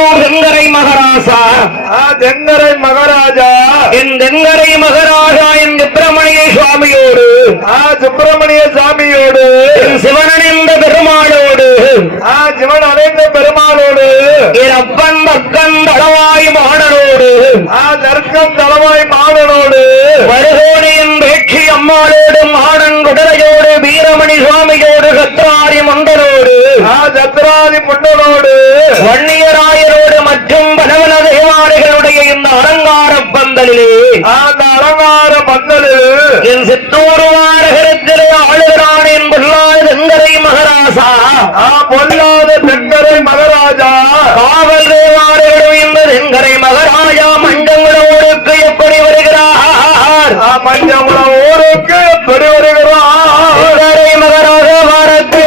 சித்தூர் தெங்கரை மகாராஜா. தெங்கரை மகாராஜா என் தெங்கரை மகாராஜா என் சுப்பிரமணிய சுவாமியோடு சுப்பிரமணிய சாமியோடு சிவனடைந்த பெருமாளோடு சிவன் அடைந்த பெருமாளோடு என் அப்பன் பக்கன் தளவாய் மாடனோடு தர்க்கம் தளவாய் மாடனோடு வருகோணியின் வேட்சி அம்மாளோடு மாடன் குடலையோடு வீரமணி சுவாமியோடு சத்ராரி மண்டலோடு சத்ராதி மண்டலோடு வன்னியராயரோடு மற்றும் பனவன தேவாரிகளுடைய இந்த அலங்கார பந்தலிலே அந்த அலங்கார பந்தலில் என் சித்தூர் வாரகத்திலே ஆளுகிறான் என் பொல்லாத தெங்கரை மகாராஜா. பொல்லாத தெங்கரை மகாராஜா காவல் தேவாரிகளும் இந்த தெங்கரை மகாராஜா மஞ்சங்குளோருக்கு எப்படி வருகிறார்? மஞ்சங்குளம் ஊருக்கு எப்படி வருகிறார்? தெங்கரை மகாராஜா வாரத்தை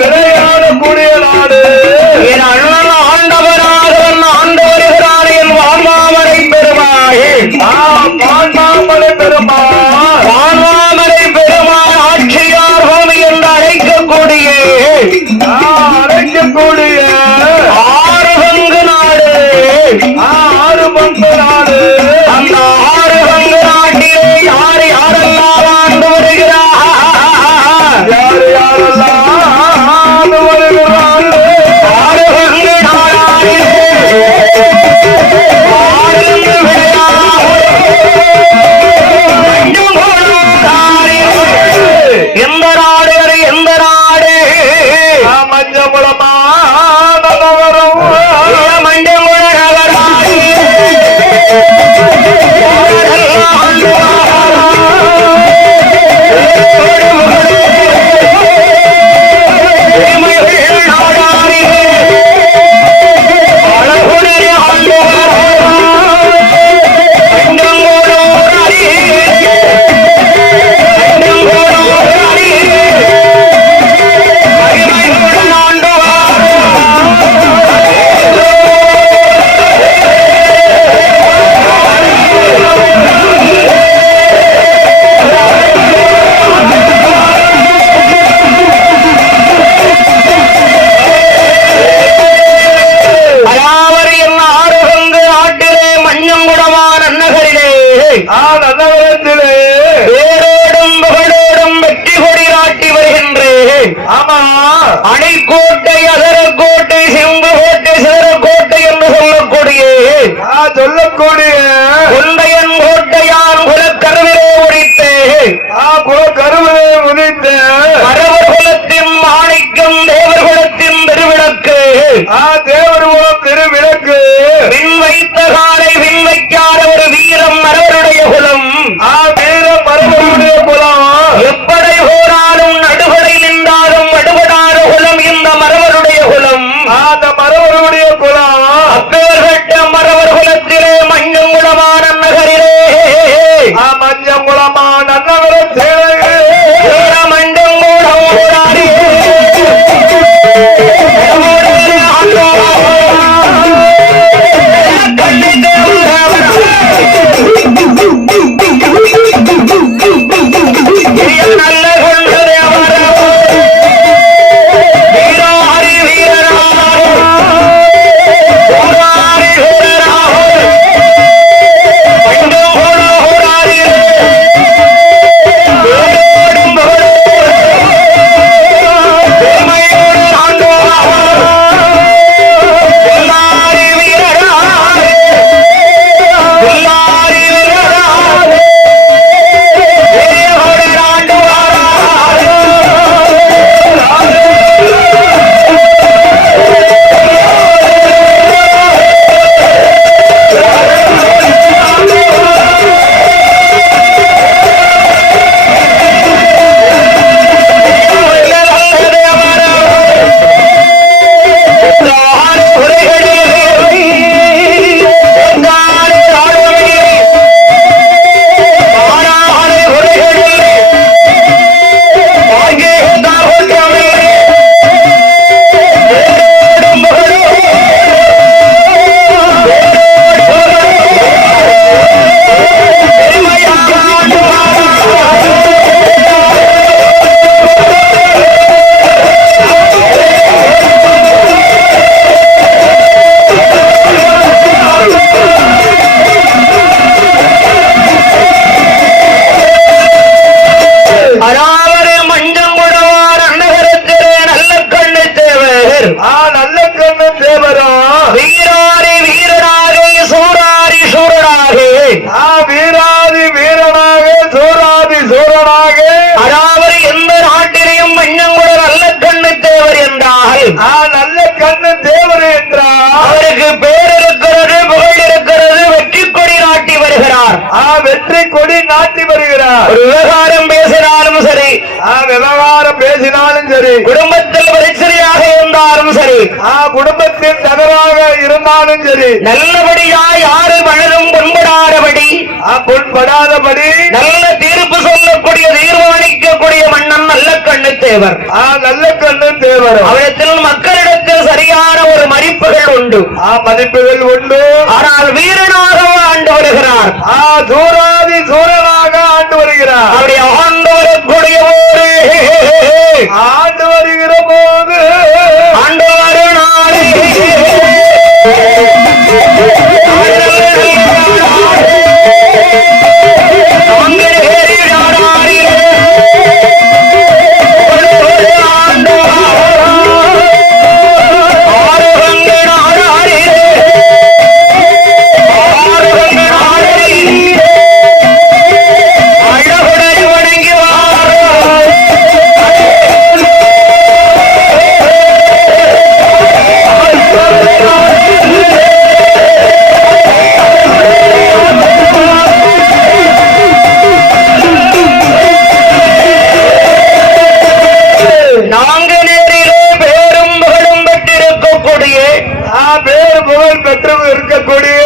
விளையாடக்கூடிய நாடு. என் அண்ணன் ஆண்டவராக ஆண்டு வருகிறார் என் வான்மாமலை பெருமாள். வான்மாமலை பெருமாள் வான்மாமலை பெருமாள் ஆட்சியார் பூமி என்று அழைக்கக்கூடிய ஆறு பங்கு நாடு. ஆறு பங்கு நாடு. அந்த ஆறு பங்கு நாட்டிலே யார் யாரெல்லாம் ஆண்டு வருகிறார்? யார் யாரெல்லாம் ஆண்டு வருகிறார்? ஆறு பங்கு நாடாரே எந்த நாடு எந்த நாடு? மஞ்சமுளமா நகரம். மஞ்சமுள நகராது வேரோடும் புகழோடும் வெற்றி கொடி நாட்டி வருகின்றேன். அணைக்கோட்டை அகரக்கோட்டை செம்புகோட்டை சிதறக்கோட்டை என்று சொல்லக்கூடிய குந்தையன் கோட்டையான் குலக்கருவிலே உடித்து மரவர் குலத்தின் மாணிக்கம் தேவர் குலத்தின் பெருவிளக்கு விண் வைத்த காலை விண் வைக்காத ஒரு வீரம் மரவருடைய குலம். எப்படை போனாலும் நடுவரை நின்றாலும் அடுபடாத குலம் இந்த மரவருடைய குலம். அப்பேற்பட்ட மரவர் குலத்திலே மஞ்சங்குளமான நகரிலே மஞ்சங்குளமான நகரத்திலே மஞ்சங்குளம் ஊராரே கண்ணிட்டு நல்ல கண்ணு தேவர் என்றார். அவருக்கு பேர் இருக்கிறது, புகழ் இருக்கிறது, வெற்றி கொடி நாட்டி வருகிறார். வெற்றி கொடி நாட்டி வருகிறார். ஒரு விவகாரம் பேசினாலும் சரி, விவகாரம் பேசினாலும் சரி, குடும்பத்தில் பிரச்சனையாக இருந்தாலும் சரி, குடும்பத்தில் தவறாக இருந்தாலும் சரி, நல்லபடியா யாரு மனதும் புண்படாதபடி நல்ல தீர்ப்பு சொல்லக்கூடிய, தீர்மானிக்கக்கூடிய மன்னன் நல்ல கண்ணு தேவர். நல்ல கண்ணு தேவர். அவரிடத்தில் மக்களிடத்தில் சரியான ஒரு மதிப்புகள் உண்டு. மதிப்புகள் உண்டு. ஆனால் வீரனாக ஆண்டு வருகிறார். சூராதி சூரனாக ஆண்டு வருகிறார். அப்படி ஆண்டு வரக்கூடிய போது, ஆண்டு வருகிற போது, ஆண்டு வரும் நாளே இருக்கக்கூடிய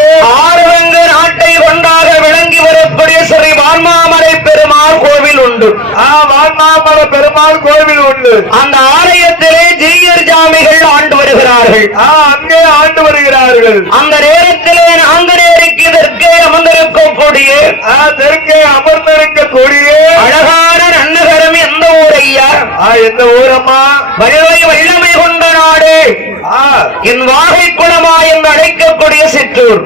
ஆறுவங்க நாட்டை கொண்டாக விளங்கி வரக்கூடிய ஸ்ரீ வான்மாமலை பெருமாள் கோவில் உண்டு. வான்மாமலை பெருமாள் கோவில் உண்டு. அந்த ஆலயத்திலே ஜீயர் ஜாமிகள் ஆண்டு வருகிறார்கள். அங்கே ஆண்டு வருகிறார்கள். அந்த நேரத்திலே நாங்கநேரிக்கு தெற்கே அமர்ந்திருக்கக்கூடிய அழகான நன்னகரம் எந்த ஊரையா? எந்த ஊரம்மா? வல்லமை கொண்ட நாடு என் வாகை குளமா என்று அழைக்கக்கூடிய சிற்றூர்.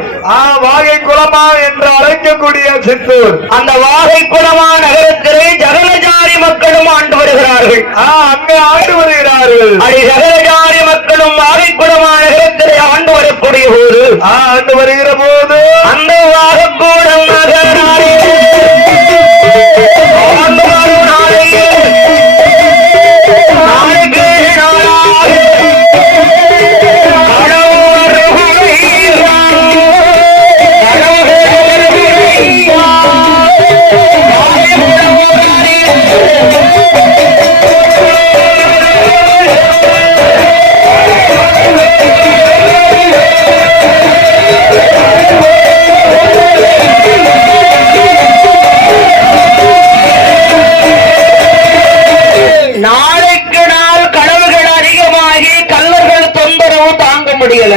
வாகை குளமா என்று அழைக்கக்கூடிய சிற்றூர். அந்த வாகை குளமா நகரத்திலே ஜகலஜாரி மக்களும் ஆண்டு வருகிறார்கள். அங்கே ஆண்டு வருகிறார்கள். அடி ஜகலஜாரி மக்களும் வாகை குளமா நகரத்திலே ஆண்டு வரக்கூடிய போது, ஆண்டு வருகிற போது அந்த வாகக்கூடம் நகராரே ஆண்டு வரும் நாளையே நாளைக்கு நாளாக நாளைக்கு நாள் கனவுகள் அதிகமாகி கல்லர்கள் தொந்தரவு தாங்க முடியல.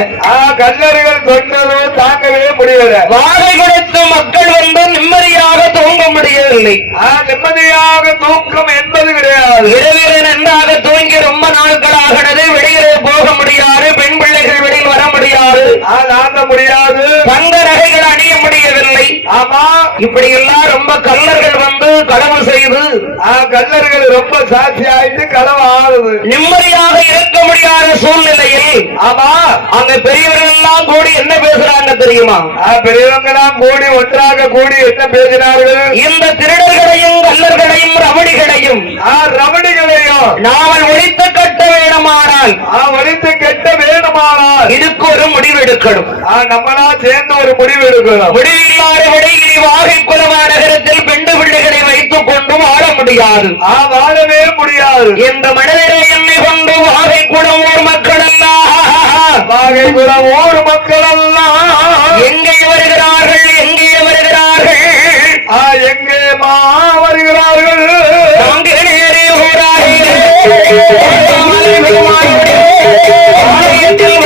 கல்லர்கள் தொந்தரவு தாங்கவே முடியல. வாகை கொடுத்து மக்கள் வந்து நிம்மதியாக தூங்க முடியவில்லை. நிம்மதியாக தூக்கம் என்பது கிடையாது. இரவிலே நன்றாக தூங்கி ரொம்ப நாட்களாகிறது. வெளியிலே போக முடியாது. பெண் பிள்ளைகள் வெளியில் வர முடியாது. ஆக முடியாது. தங்க நகைகள் அணிய முடியவில்லை. ஆமா, இப்படி எல்லாம் ரொம்ப கல்லர்கள் வந்து களவு செய்து கல்லர்கள் ரொம்ப சாட்சி ஆயிட்டு களவு ஆகுது. நிம்மதியாக இருக்க முடியாத சூழ்நிலையில் ஆமா, அங்க பெரியவர்கள் எல்லாம் கூடி என்ன பேசுறாங்க தெரியுமா? பெரியவங்க எல்லாம் கூடி ஒன்றாக கூடி என்ன பேசினார்கள்? இந்த திருடர்களையும் கல்லர்களையும் ரமணிகளையும் நாமல் ஒழித்து கட்ட வேணுமானால் ஒழித்து கட்ட வேணுமானால் இதுக்கு ஒரு முடிவு எடுக்கணும். நம்மளா சேர்ந்து ஒரு முடிவு எடுக்கணும். முடிவில்லாதபடி இனி வாகை குலமா நகரத்தில் பெண்டு பிள்ளைகளை வைத்துக் கொண்டு வாழ முடியாது. வாழவே முடியாது. இந்த மனிதரை எண்ணி கொண்டு வாகை குலம் ஊர் மக்கள் எல்லாம் வாகை குலம் ஊர் மக்கள் எல்லாம் எங்கே வருகிறார்கள்? எங்கே வருகிறார்கள்? எங்கே வருகிறார்கள்? நாங்கநேரி ஊராகிய ஆலயத்தில்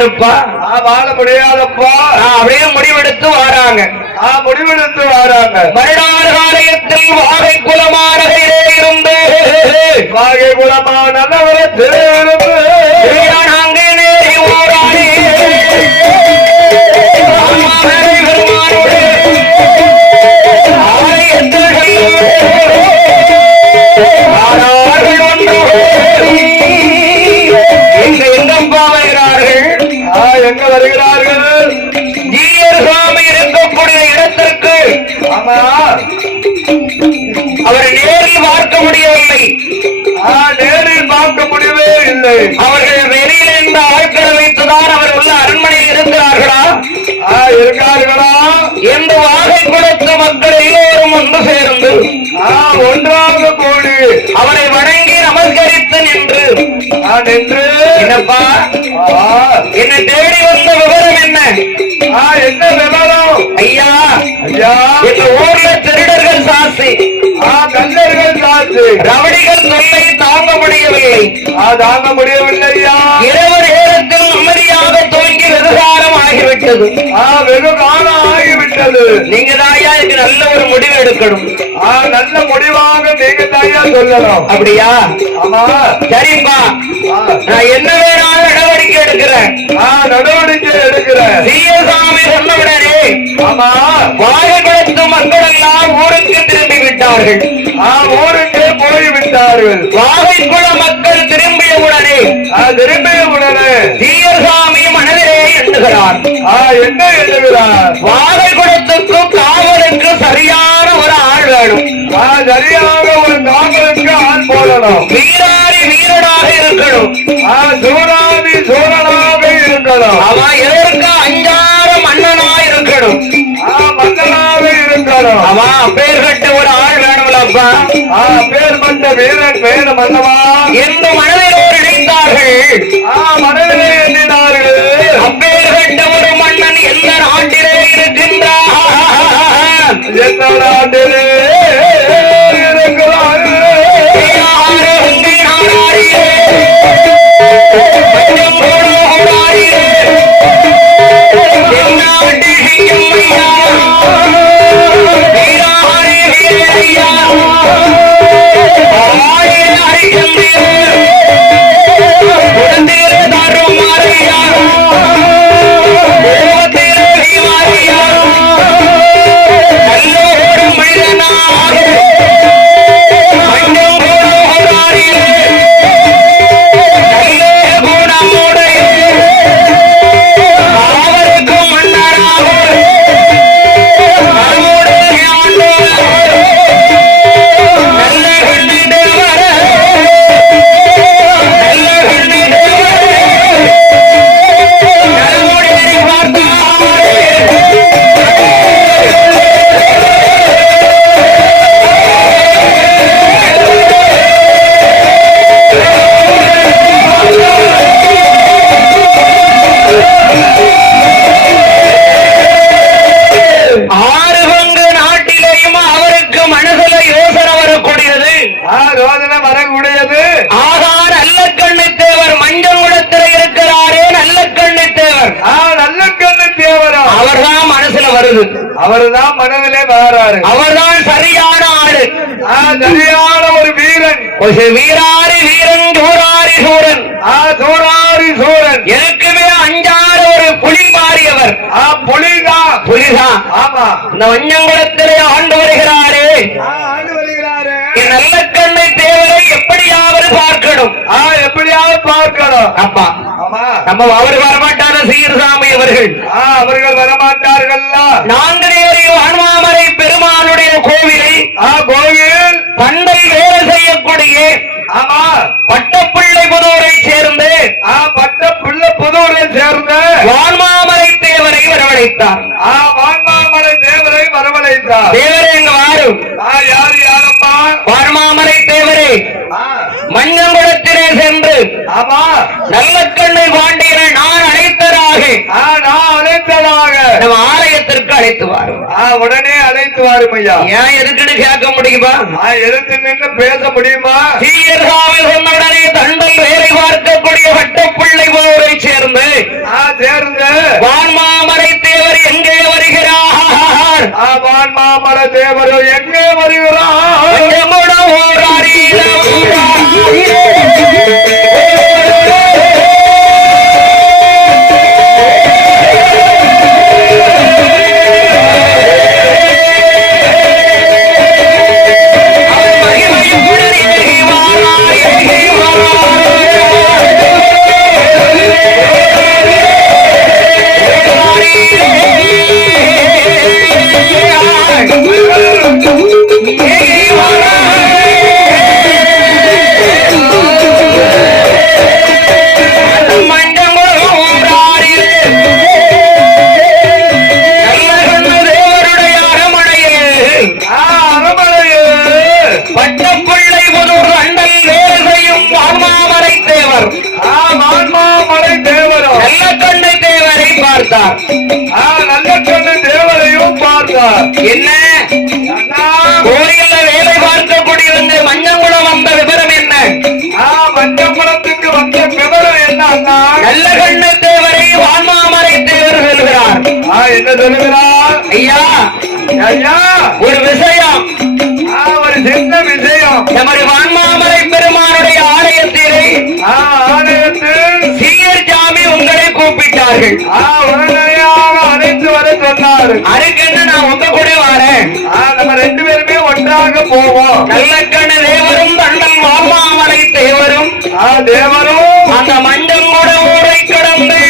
முடியாதுப்பா, வாழ முடியாதப்பா. அப்படியே முடிவெடுத்து வாராங்க. முடிவெடுத்து வராங்க. வருடாறு காலத்தில் வாகை குலமானகையிலே இருந்து வாகை குலமானவரத்திலே இருந்து அங்கே நேரி ஓராடி பெருமானுடைய ஆலயத்தில் எங்கப்பா வருகிறார்கள்? எங்க வருகிறார்கள்? ஜீயர் சுவாமி இருக்கக்கூடிய இடத்திற்கு அவரை நேரில் பார்க்க முடியவில்லை. நேரில் பார்க்க முடியவே இல்லை. அவர்கள் வெளியில் இருந்த ஆட்களை வைத்துதான் அவர் உள்ள அரண்மனையில் இருக்கிறார்களா? இருக்கார்களா? எந்த வாகை குலத்து மக்கள் எல்லோரும் ஒன்று சேர்ந்து ஒன்றாக கூடி அவரை வணங்கி நமஸ்கரித்து நின்று என்னப்பா என்னை தேடி வந்த விவரம் என்ன? என்ன விவரம்? ஐயா எங்க ஊர்ல திருடர்கள் சாட்சி, கல்லர்கள் சாட்சி, ரவடிகள் தொல்லை தாங்க முடியவில்லை. தாங்க முடியவில்லையா? இரவு நேரத்தில் நிம்மதியாக துவங்கி வெகுகாலம் ஆகிவிட்டது. வெகு காலம் ஆகிவிட்டது. நீங்க தாயா இதுக்கு நல்ல ஒரு முடிவு எடுக்கணும். நல்ல முடிவாக நீங்க தாயா சொல்லணும். அப்படியா? ஆமா. சரிப்பா, நான் என்ன வேணாலும் நடவடிக்கை எடுக்கிறேன். நடவடிக்கை எடுக்கிறேன். ஜீயசாமி சொன்னவுடனே ஆமா வாகை குலத்து மக்கள் எல்லாம் ஊருக்கு திரும்பி விட்டார்கள். ஊருக்கு போய்விட்டார்கள். வாகை குல மக்கள் திரும்பியவுடனே ஜீயசாமி மனதிலே எண்ணுகிறார். என்ன எண்ணுகிறார்? வாகை குலத்துக்கு காவலுக்கு சரியான ஒரு ஆள் வேணும். சரியாக ஒரு காவலுக்கு ஆள் போடணும். வீராரி வீரனாக இருக்கணும். சூராதி சூரனாக இருக்கணும். அவன் எதற்கு அஞ்சார மன்னனாக இருக்கணும். மன்னனாக இருக்கணும். அவன் பேர் கட்ட ஒரு ஆள் வேணும்லப்பா. பேர் பட்ட வீரன் வேணும் மன்னவா என்று மனதிலோடு நினைத்தார்கள். மனதிலே எண்ணினார்கள். அப்பேர் கட்ட ஒரு மன்னன் எந்த நாட்டிலே இருக்கின்றார்? எந்த நாட்டிலே இருக்கிறார்? அவர்தான் மனதிலே வராரு. அவர்தான் சரியான ஆளு. சரியான ஒரு வீரன். வீராரி வீரன் சூராரி சூரன். சூராரி சூரன். எனக்குமே அஞ்சாறு ஒரு புலி மாறியவர். புலிதான். புலிதான். ஆமா. இந்த வஞ்சங்குளத்திலே ஆண்டு வருகிறாரே. ஆண்டு வருகிறாரு. நல்ல கண்ணை தேவரை எப்படியாவது பார்க்கணும். எப்படியாவது பார்க்கணும். அப்பா நம்ம அவர் வரமாட்டார சீர்சாமி அவர்கள். அவர்கள் வரமாட்டார்கள். நாங்குநேரி வான்மாமலை பெருமானுடைய கோவிலை கோவில் பண்டை வேலை செய்யக்கூடிய பட்டப்பிள்ளை புதூரை சேர்ந்து பட்டப்பிள்ளை புதூரை சேர்ந்த வான்மாமலை தேவரை வரவழைத்தார். வான்மாமலை தேவரை வரவழைத்தார். தேவரை எங்க வாரும். யாரு யாரப்பா? வான்மாமலை தேவரே மஞ்சங்குளத்திலே சென்று நல்ல கண்ணை பாண்டியனை நான் அழைத்ததாக நம்ம ஆலயத்திற்கு அழைத்து வாரும். உடனே அழைத்து வாரும் ஐயா. ஏன் எதுக்குன்னு கேட்க முடியுமா? எடுத்து நின்று பேச முடியுமா? சீர்காழி சொன்னவுடனே தண்டல் வேலை பார்க்கக்கூடிய வட்டப்பிள்ளை போரை சேர்ந்து வான்மாமரை தேவர் எங்கே வருகிறார்? வான்மாமர தேவர் எங்கே வருகிறார்? தேவரையும் பார்த்தார். என்ன கோயில்ல வேலை பார்க்கக்கூடிய மஞ்சங்குளம் வந்த விவரம் என்ன? மஞ்சங்குளத்துக்கு வந்த விவரம் என்ன? நல்ல கண்ணு தேவரை வான்மாமரை தேவர் சொல்கிறார். என்ன சொல்லுகிறார்? ஐயா ஐயா ஒரு விஷயம், ஒரு சின்ன விஷயம். நமது வான்மாமரை பெருமானுடைய ஆலயத்திலே சீர் ஜாமி உங்களை கூப்பிட்டார்கள். உடனடியாக அழைத்து வர சொன்னார். அதுக்கென்று நான் உங்க கூட வரேன். நம்ம ரெண்டு பேருமே ஒன்றாக போவோம். நல்லக்கண்ண தேவரும் தண்டல் வான்மாமரை தேவரும் அந்த மஞ்சள் கூட ஊரை கடந்து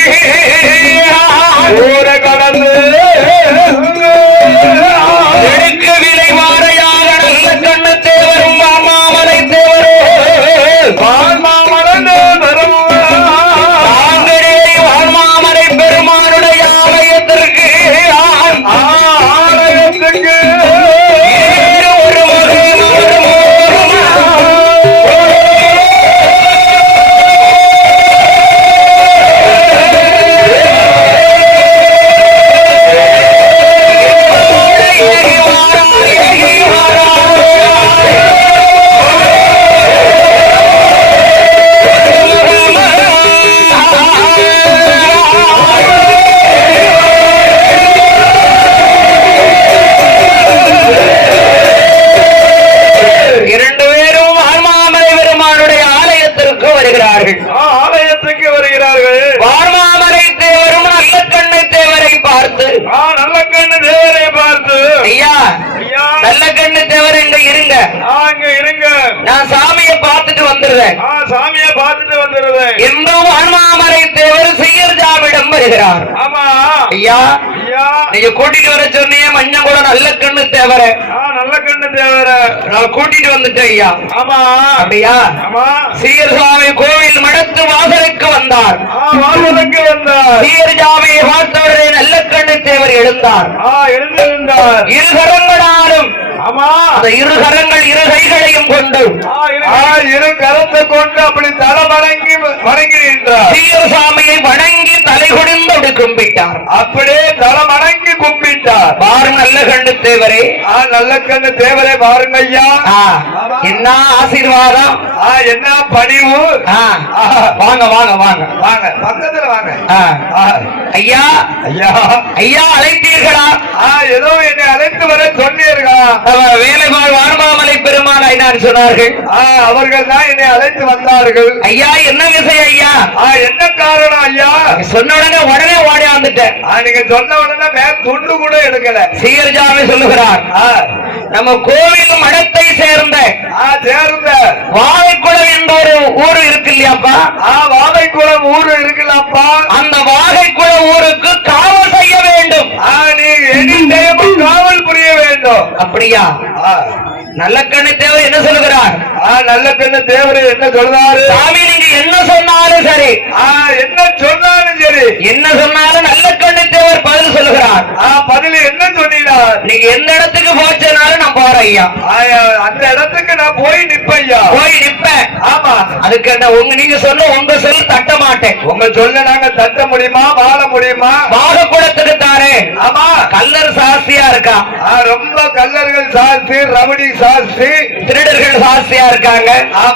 எடுக்கு விலை வாரையாக நல்ல கண்ணு தேவரும் வான்மாமரை தேவரும் வான்மாமரை பெருமானுடைய ஆலயத்திற்கு ஒரு ஆலயத்துக்கு வருகிறார்கள். வான்மாமரை தேவரும் நல்ல கண்ணை தேவரை பார்த்து நல்ல கண்ணு தேவரை பார்த்து ஐயா நல்ல கண்ணு தேவர் இங்க இருங்க, அங்க இருங்க, நான் சாமியை பார்த்துட்டு வந்துடுறேன். சாமியை பார்த்துட்டு வந்துடுறேன். இன்னும் வான்மாமரை தேவர் சீர்ஜாவிடம் வருகிறார். ஆமா ஐயா நீங்க கூட்டிட்டு வர சொன்னீங்க மஞ்சள் நல்ல கண்ணு தேவர. நல்ல கண்ணு தேவர நான் கூட்டிட்டு வந்துட்டேன் ஐயா. ஆமா அப்படியா? ஆமா. சீர்சாமி கோவில் மடத்து வாசலுக்கு வந்தார். வாசலுக்கு வந்தார். சீர்ஜாமியை பார்த்தவரே நல்ல கண்ணு தேவர் எழுந்தார். எழுந்திருந்தார். இரு கரங்களாலும் ஆமா அந்த இரு கரங்கள் இரு கைகளையும் கொண்டு இரு கரத்தை கொண்டு அப்படி தலை வணங்கி நின்றார். சீர்சாமியை வணங்கி தலை குனிந்து அப்படி கும்பிட்டார். அப்படியே தலை வணங்கி கும்பிட்டார். பாருங்க நல்ல கண்ணு தேவரே, நல்ல கண்ணு தேவரே பாருங்க ஐயா. என்ன ஆசீர்வாதம், என்ன பணிவு. வாங்க வாங்க வாங்க வாங்க பக்கத்துல வாங்க. ஐயா ஐயா ஐயா அழைத்தீர்களா? ஏதோ என்னை அழைத்து வர சொன்னீர்களா? வேலைவாழ் வான்மாமலை பெருமாள் ஐநார் சொன்னார்கள். அவர்கள் தான் என்னை அழைத்து வந்தார்கள். ஐயா என்ன விஷயம் ஐயா? என்ன காரணம் ஐயா? சொன்ன உடனே ஓடி வந்துட்டேன். நீங்க சொன்ன உடனே துண்டு கூட எடுக்கல. சீர்ஜாமி சொல்லுகிறார், நம்ம கோவில் மடத்தை சேர்ந்த வாகைக்குளம் என்ற ஒரு ஊரு இருக்கு இல்லையாப்பா? வாகைக்குளம் ஊரு இருக்குல்லப்பா. அந்த வாகைக்குளம் ஊருக்கு காவல் செய்ய வேண்டும். நீங்க காவல் புரிய வேண்டும். அப்படியா? நல்ல கண்ணு தேவர் என்ன சொல்லுகிறார்? நல்ல கண்ணு தேவர் என்ன சொல்றாரு? சாமி நீங்க என்ன சொன்னாலும் சரி, என்ன சொன்னாலும் சரி, என்ன சொன்னாலும் நல்ல கண்ணு தேவர் பதில் சொல்லுகிறார். பதில் என்ன சொன்னார்? நீங்க எந்த இடத்துக்கு போச்சனாலும் நான் போறேன். ஐயா. அந்த இடத்துக்கு நான் போய் நிப்பேன் ஐயா. போய் நிப்பேன். ஆமா. அதுக்கு என்ன நீங்க சொல்ல உங்க சொல் தட்ட மாட்டேன். உங்க சொல்ல நாங்க தட்ட முடியுமா, வாழ முடியுமா? வாழ குளத்துக்கு தானே. ஆமா. கல்லர் சாஸ்தியா இருக்கா. ரொம்ப கல்லர்கள் சாஸ்தி, ரவுடி சாஸ்தி, திருடர்கள் சாஸ்தியா இருக்காங்க.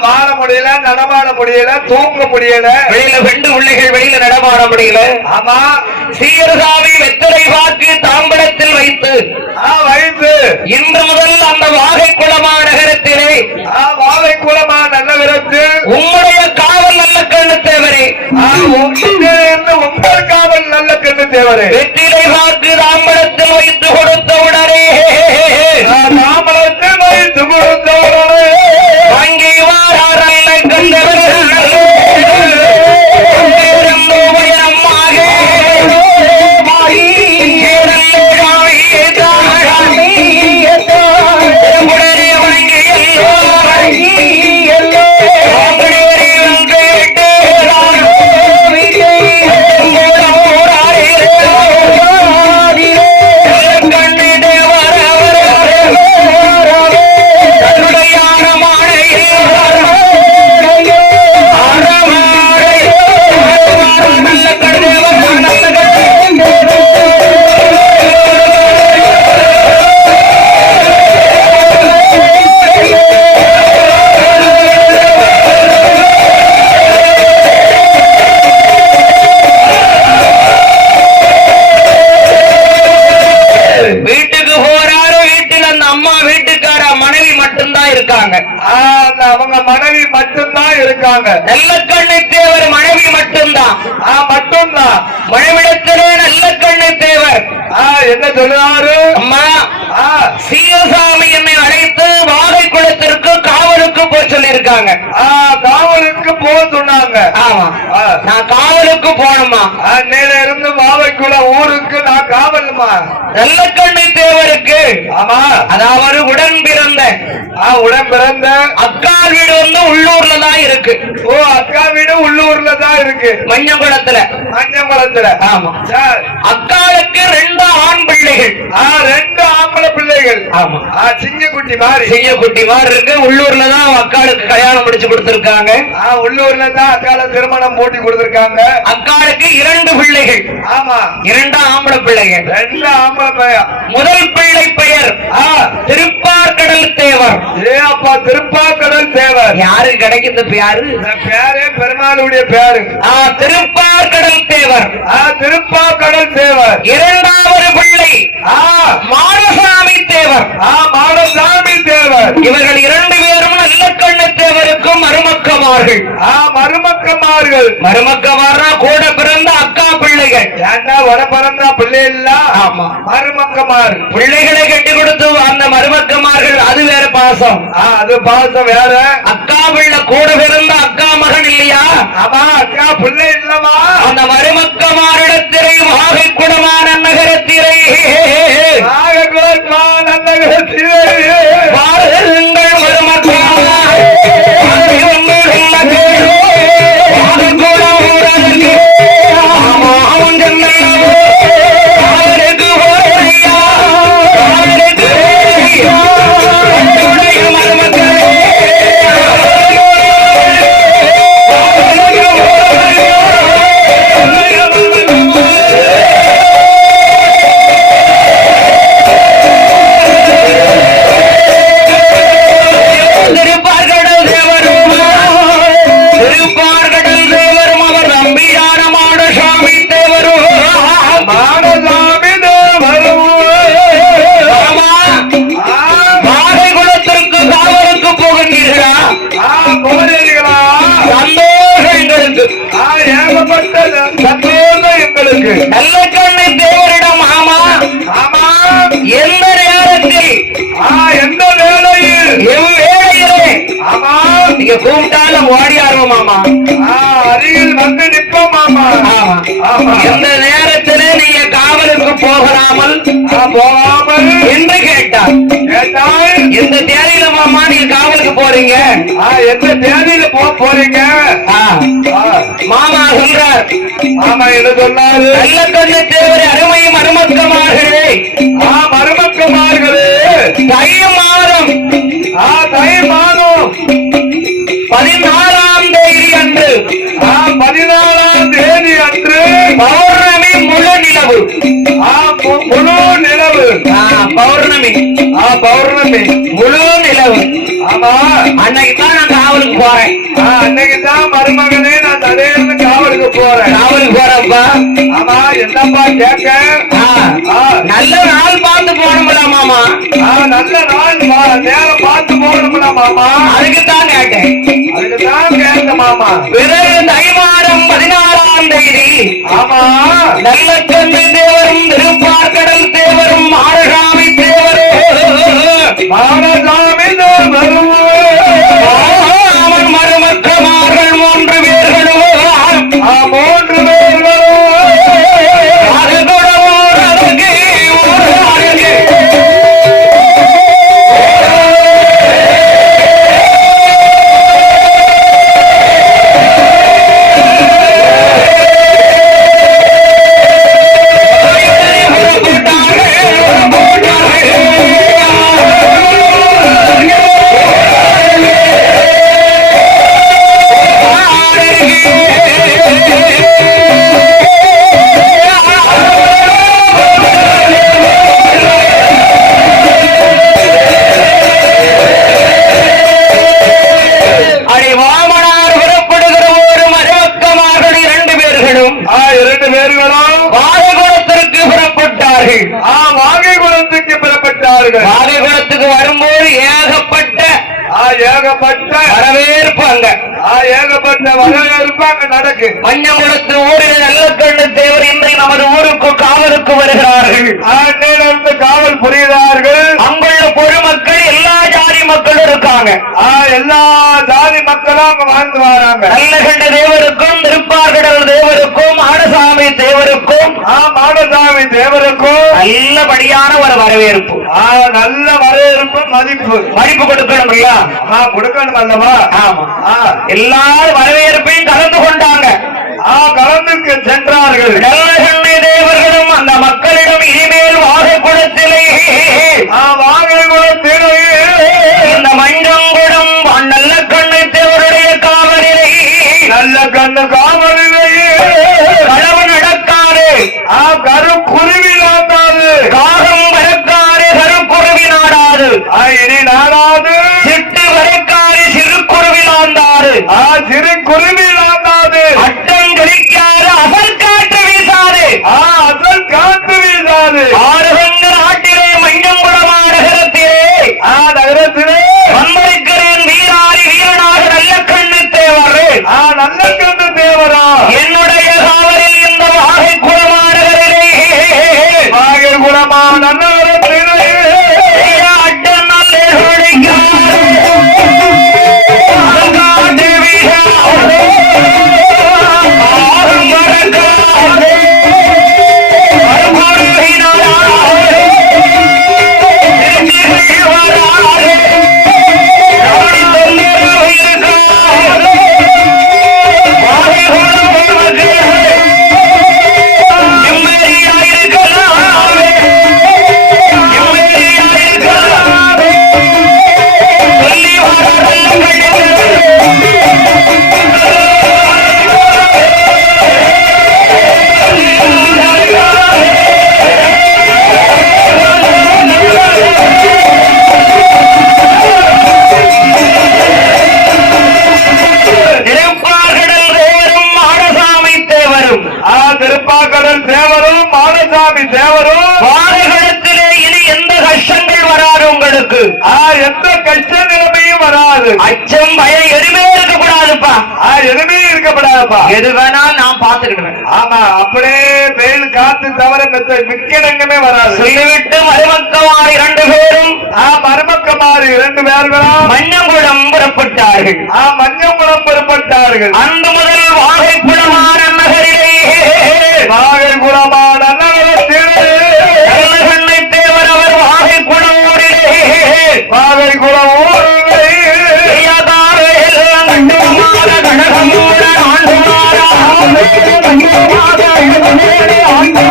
வாழ முடியல, நடமாட முடியல, தூங்க முடியல. வெளியில 2 பிள்ளைகள் வெளியில நடமாட முடியல. ஆமா. சீரசாமி வெத்தலை வாக்கு தாம்படத்தில் வைத்து இன்று முதல் அந்த வாகைக்குளமா நகரத்திலே வாகைக்குளமா நகரத்தில் உங்களுடைய காவல் நல்ல கண்ணு தேவரே. உங்கள் காவல் நல்ல கண்ணு தேவரே. வெற்றிலை வாக்கு தாம்படத்தில் வைத்து கொடுத்த உடனே தாம்படத்தில் வைத்து கொடுத்த உடனே வாங்கி வாரார் நல்ல கண்டவர்கள் அவங்க மனைவி மட்டும்தான் இருக்காங்க. நல்லக்கண்ணை தேவர் மனைவி மட்டும்தான். மட்டும்தான். மனைவிடத்திலே நல்லக்கண்ணை தேவர் என்ன சொல்லுவாரு? அம்மா சீரசாமி என்னை அழைத்து வாகை குளத்திற்கு காவலுக்கு போக சொல்லியிருக்காங்க. காவலுக்கு போக சொன்னாங்க. ஆமா, நான் காவலுக்கு போனோமா. நேர இருந்து வாகைக்குள ஊருக்கு நான் காவலுமா. நல்லக்கண்ணை தேவருக்கு. ஆமா. அதாவது உடன் பிறந்த அக்கா வீடு வந்து உள்ளூர்ல தான் இருக்கு. அக்கா வீடு உள்ளூர்ல தான் இருக்கு. மஞ்சங்குளத்துல. ஆமா. அக்காளுக்கு 2 ஆண் பிள்ளைகள். 2 ஆம்பளை பிள்ளைகள். ஆமா. சிங்கக்குட்டி மாதிரி இருக்கு. உள்ளூர்ல தான் அக்காளுக்கு கல்யாணம் முடிச்சு கொடுத்திருக்காங்க. உள்ளூர்ல தான் அக்கால திருமணம் போட்டி கொடுத்திருக்காங்க. அக்காளுக்கு 2 பிள்ளைகள். ஆமா. 2 ஆம்பளை பிள்ளைகள். 2 ஆம்பளை பையன். முதல் பிள்ளை பெயர் திருப்பார்கடல் தேவர். அப்பா திருப்பார்கடல் தேவர். யாரு கிடைக்குது பேரு? பேரே பெருமாளுடைய பேரு. திருப்பார்கடல் தேவர். திருப்பார்கடல் தேவர். 2வது பிள்ளை மாடசாமி தேவர். மாடசாமி தேவர். இவர்கள் 2 பேரும் நல்லக்கண்ணு தேவருக்கும் மருமக்கமார்கள். மருமக்கமார்னா கூட பிறந்த அக்கா பிள்ளைகள். ஏண்டா வட பிறந்தா பிள்ளை இல்ல. ஆமா, மருமக்கமார். பிள்ளைகளை கட்டி கொடுத்து அந்த மருமக்கமார்கள் அது வேற பாசம். அது பாசம் வேற. அக்கா பிள்ளை கூட பிறந்த அக்கா மகன் இல்லையா? ஆமா, அக்கா பிள்ளை இல்லவா? அந்த மருமக்கமாரிடத்திலே வாகை குடமான நகரத்திலே பாருங்கள் மருமக்கமார் நல்லக்கண்ணை தேவரிடம். ஆமா. எந்த நேரத்தில் எந்த வேளையில் எவ்வேளையிலே நீங்க கூப்பிட்டாலும் ஓடி ஆர்வம் மாமா. அருகில் வந்து நிற்போம் மாமா. எந்த நேரத்திலே நீங்க காவலுக்கு போகலாமல் என்று கேட்டார். எந்த தேதியில மாமா நீங்க காவலுக்கு போறீங்க? எந்த தேதியில போறீங்க? மாமா சொல்றார். மாமா என்ன சொன்னாரு? நல்லக்கண்ணு தேவர் அருமை மருமக்கமார்களே. மருமக்கமார்களே, தை மாதம் பௌர்ணமி முழு நிலவு. முழு நிலவு. பௌர்ணமி பௌர்ணமி முழு நிலவு. ஆமா, அன்னைக்கு தான் நான் காவலுக்கு போறேன். அன்னைக்கு தான் மருமகனே நான் தடையிலிருந்து காவலுக்கு போறேன். காவலுக்கு போறப்பா. ஆமா, என்னப்பா கேட்க? நல்ல நாள் பார்த்து போகணும்ல மாமா. நல்ல நாள் நேரம் பார்த்து போகணும்ல மாமா. அதுக்கு தான் கேட்டேன். அதுக்கு தான் கேட்ட மாமா. பிறகு தை மாதம் 14ஆம் தேதி. ஆமா, நல்ல கண்ணு தேவரும் திருப்பார்கடல் தேவரும் மாரசாமி தேவரும் மாரசாமி தேவரும் அவன் மருமக்கமார்கள் 3 பேர்களும் 3 பேர்களும் அது கூட ஓரருக்கு வாகைகுளத்துக்கு வரும்போது ஏகப்பட்ட வரவேற்பு அங்க. ஏகப்பட்ட வரவேற்பு அங்க நடக்கு. மஞ்சங்குளத்து ஊரில் நல்ல கண்ணு தேவர் இன்றைக்கு நமது ஊருக்கு காவலுக்கு வருகிறார்கள். காவல் புரிகிறார்கள். அங்குள்ள பொதுமக்கள் எல்லா ஜாதி மக்களும் இருக்காங்க. எல்லா ஜாதி மக்களும் அங்க வாழ்ந்து வராங்க. நல்ல கண்ணு தேவருக்கும் திருப்பார்கடல் தேவருக்கும் மாடசாமி தேவருக்கும் மாடசாமி தேவருக்கும் நல்லபடியான ஒரு வரவேற்பு. நல்ல வரவேற்பு மதிப்பு கொடுக்கணும் இல்லையா? கொடுக்கணும் அல்லவா? ஆமா, எல்லாரும் வரவேற்பையும் கலந்து கொண்டாங்க. கலந்துக்கு சென்றார்கள். நல்ல கண்ணை தேவர்களும் அந்த மக்களிடம் இனிமேல் வாகைக்குளத்திலே இந்த மஞ்சங்குடம் நல்ல கண்ணை தேவருடைய காவலிலே நல்ல கண்ணு காவலிலேயே களவு நடக்காது. கருக்குருவி நாடாது. காகம் வரக்காது, கருக்குருவி நாடாது. இனி நாடாது. சிட்டு வரக்காது, சிறு குருவி நாந்தாது. சிறு குருவி நாடாது. அட்டம் கழிக்காது, அசல் காற்று வீசாது. அசல் காற்று வீசாது. ஆறுகண்ட நாட்டிலே மஞ்சங்குளம் நகரத்திலே வன்மரிக்கிறேன் வீராரி வீரனாக நல்ல கண்ணு தேவர். நல்ல கண்ணு தேவரா என்னுடைய காவலில் இந்த வாகைக்குளமானவரிலே வாகைக்குளமான நகரத்திலே அட்டம் நல்ல திருப்பாக்கடல் தேவரும் மாடசாமி தேவரும் வாழைகளத்திலே இனி எந்த கஷ்டங்கள் வராது உங்களுக்கு. எந்த கஷ்ட நிலைமையும் வராது. அச்சம் பயம் எதுவுமே இருக்கக்கூடாதுப்பா. எதுவுமே இருக்கப்படாதுப்பா. எது வேணாலும் நான் பார்த்துக்கிடுவேன். ஆமா, அப்படியே வெயில் காத்து தவிர மிக்கடங்கமே வராது. சொல்லிவிட்டு மருமக்கமாறு 2 பேரும் மருமக்கமாறு 2 பேர்களும் மஞ்சங்குளம் புறப்பட்டார்கள். மஞ்சங்குளம் புறப்பட்டார்கள். அன்று முதல் வாகைக்குளமான நகரிலே வாகைக்குளமான நகரத்திலே நல்ல கண்ணை தேவர் அவர் வாகைக்குளம் ஊரிலே வாகைக்குளம் ஊரிலே கனகமூட ஆண்டுமாரா கிடையாது